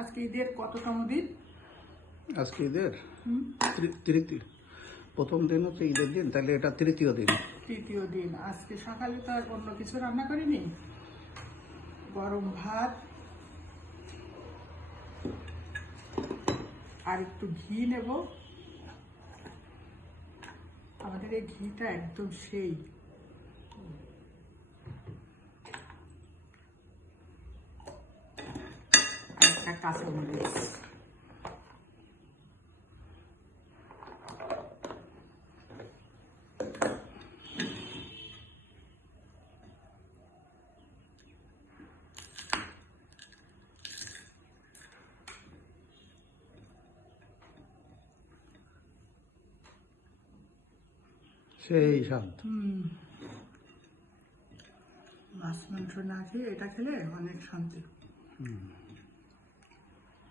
আজকে ঈদের কততম দিন? আজকে ঈদের তৃতীয় প্রথম দিন হচ্ছে ঈদের দিন, তাহলে এটা তৃতীয় দিন। তৃতীয় দিন। আজকে সকালে তো আর অন্য কিছু রান্না করিনি, গরম ভাত আর একটু ঘি নেব। আমাদের এই ঘিটা একদম সেই। আর একটা কাঁচামরিচ। সেই স্বাদ। মাছ মাংস না খেয়ে এটা খেলে অনেক শান্তি।